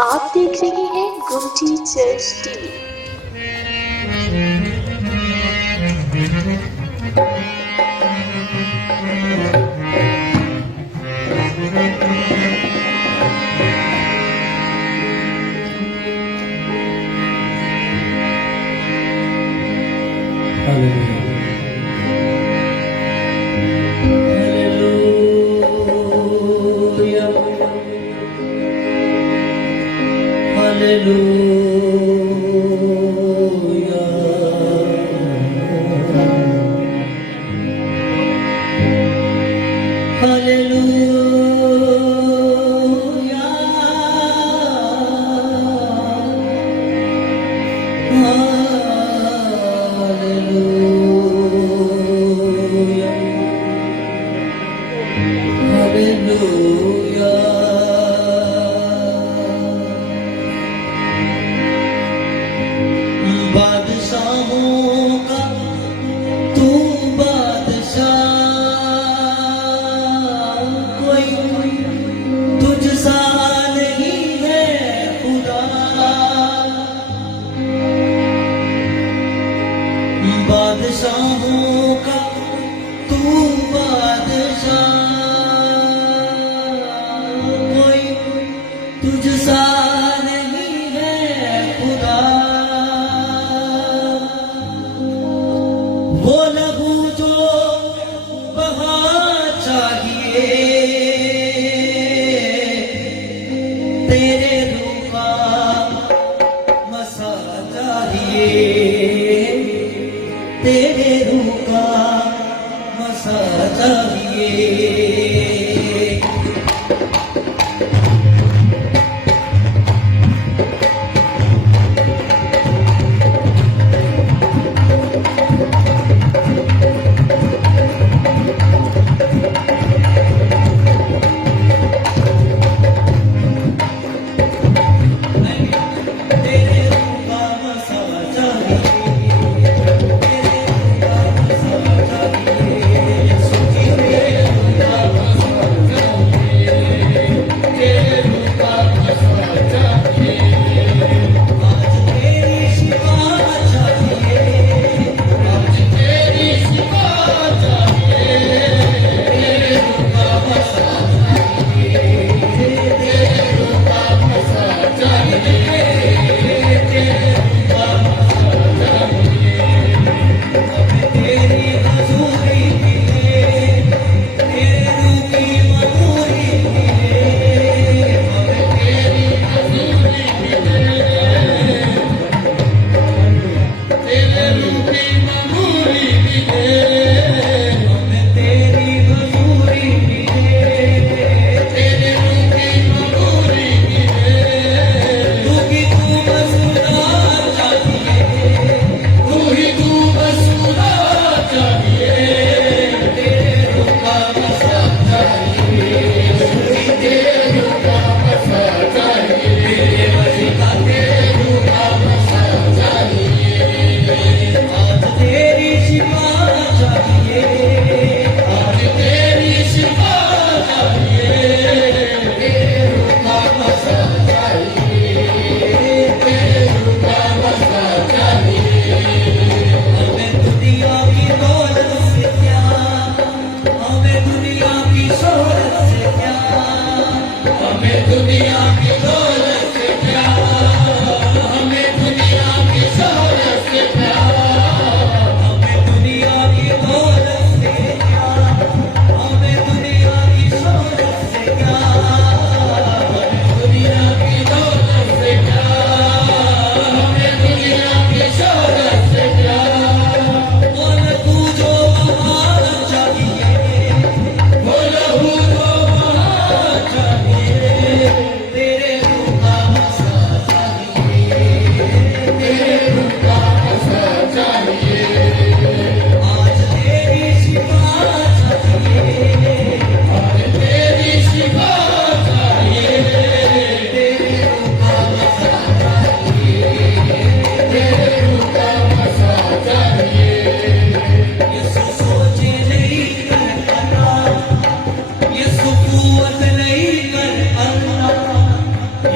आप देख रहे हैं गुमटी चर्च टीवी। बादशाहों का तू बादशाह, कोई तुझसा नहीं है खुदा। बादशाहों का तू बादशाह, कोई तुझसा नहीं है खुदा। वो लहू जो बहा चाहिए तेरे रूह का मसा चाहिए, तेरे रूह का मसा चाहिए।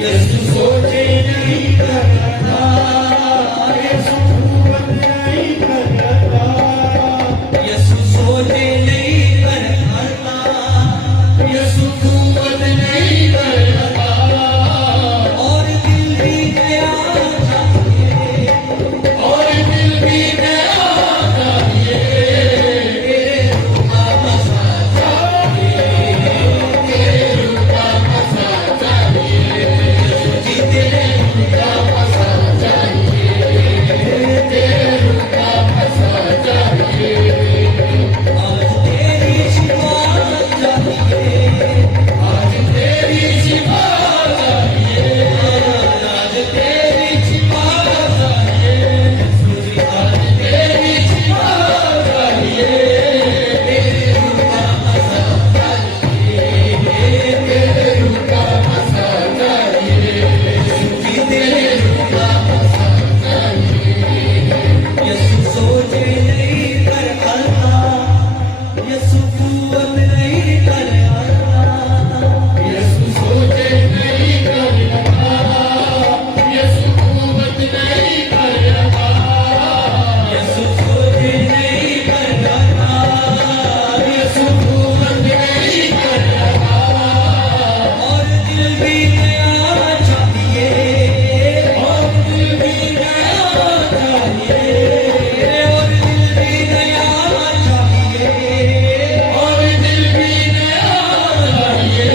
यसु सोचे नहीं करता, यसु कुवत नहीं करता, यसु सोचे नहीं करता, यसु कुवत नहीं करता, और दिल भी नया चाहिए, और दिल भी नया चाहिए, तेरे रूह का मसा चाहिए, तेरे रूह का मसा चाहिए, जी तेरे रूह का मसा चाहिए, तेरे रूह का मसा चाहिए, आज तेरी शिफाअत चाहिए, आज तेरी शिफाअत चाहिए, आज तेरी शिफाअत चाहिए, आज तेरी शिफाअत चाहिए, तेरे रूह का मसा चाहिए, तेरे रूह का मसा चाहिए, जी तेरे रूह का मसा चाहिए, यसु सोचे नहीं कर आता, यसु कुवत नहीं कर आता, यसु सोचे नहीं कर आता, यसु कुवत नहीं कर आता, यसु सोचे नहीं कर आता, यसु कुवत नहीं कर आता, और दिल भी नया चाहिए, और दिल भी नया चाहिए, और दिल भी नया चाहिए, और दिल भी नया चाहिए,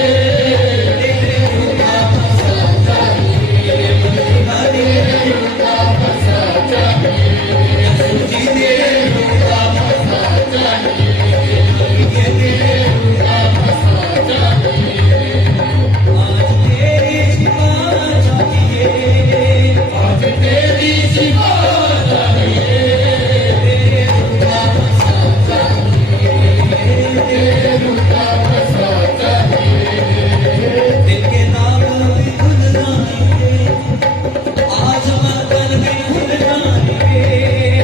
तेरे रूह का मसा चाहिए, तेरे रूह का मसा चाहिए, यसु जी तेरे रूह का मसा चाहिए, ये तेरे रूह का मसा चाहिए, आज तेरी शिफाअत चाहिए, आज तेरी शिफाअत चाहिए, तेरे रूह का मसा चाहिए, तेरे रूह का मसा चाहिए, दिल के नाम भी खुल जाएंगे, आज मगन भी खुल जाएंगे,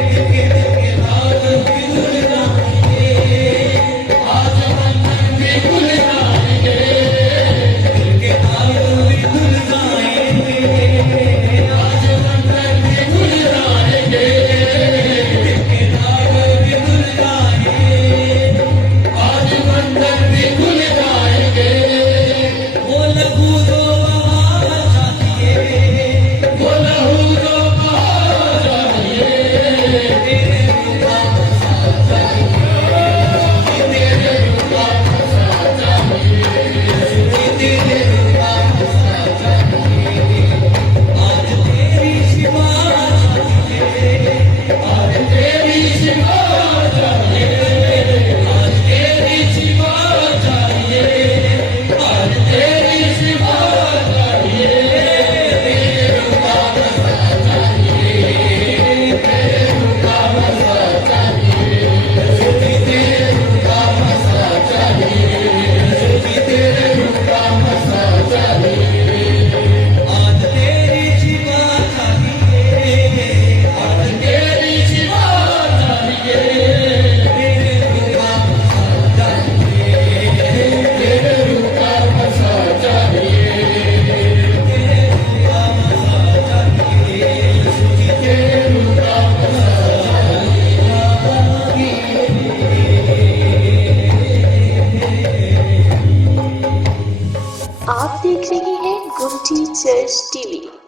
दिल के नाम भी खुल जाएंगे, आज मगन भी खुल जाएंगे, दिल के नाम भी खुल जाएंगे, आज मगन भी खुल जाएंगे, दिल के नाम भी खुल जाएंगे, आज बंधन भी खुल जाएंगे, वो लहू जो बहा चाहिए, वो लहू जो बहा चाहिए, तेरे रूह का मसा चाहिए, तेरे रूह का मसा चाहिए, तेरे रूह का मसा चाहिए, आज तेरी शिफाअत चाहिए, आज तेरी शिफाअत चाहिए, आज तेरी शिफाअत चाहिए, आज तेरी शिफाअत चाहिए, तेरे रूह का मसा चाहिए, तेरे रूह का मसा चाहिए, जी तेरे रूह का मसा चाहिए, जी तेरे रूह का मसा चाहिए, आज तेरी शिफाअत चाहिए, आज तेरी शिफाअत चाहिए, तेरे रूह का मसा चाहिए, तेरे रूह का मसा चाहिए, तेरे रूह का मसा चाहिए, जी तेरे रूह का मसा आप देख रहे हैं गुमटी चर्च टीवी।